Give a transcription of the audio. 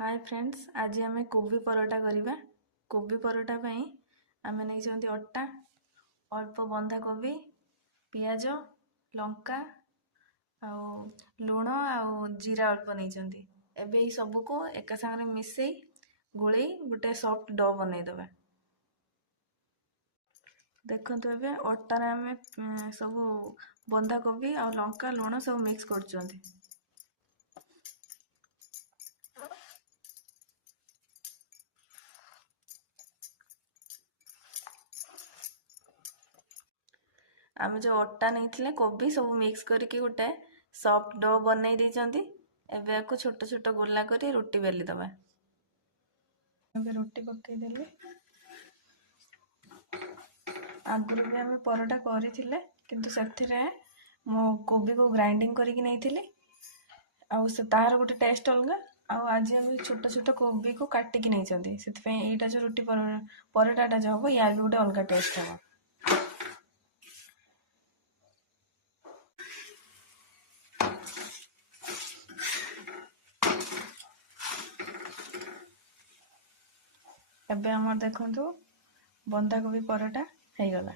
Hi friends, आज आम कोबी परोटा करवा। कोबी परोटा पाई आम नहीं अटा, अल्प बंधा कोबी, पियाज, लंका आउ लुण आउ जीरा अल्प नहीं। एबे सबू को एका संगे मिसई गोले गोटे सॉफ्ट डो बनईदे। देखो ए अटार आम सब बंधा कोबी आ लंका लुण सब मिक्स कर। आम जो अटा नहीं कोबी सब मिक्स करके गोटे सॉफ्ट डो बनई देइचंती। एबे याको छोट छोट गोला करी रोटी बेली दबा। एबे रोटी पकईदेली। आगुरी भी आम परोटा करथिले किंतु सेथिरे मो कोबी को ग्राइंडिंग करके नहीं आउ से तार गोटे टेस्ट अलग। आउ आज आम छोट छोट कोबी को काटिकी नहीं से एटा जो रोटी परोटाटा जो हम यार भी गोटे अलग टेस्ट हम। एबे हमर देखंतु बंधा कोबी परोटा हो गला।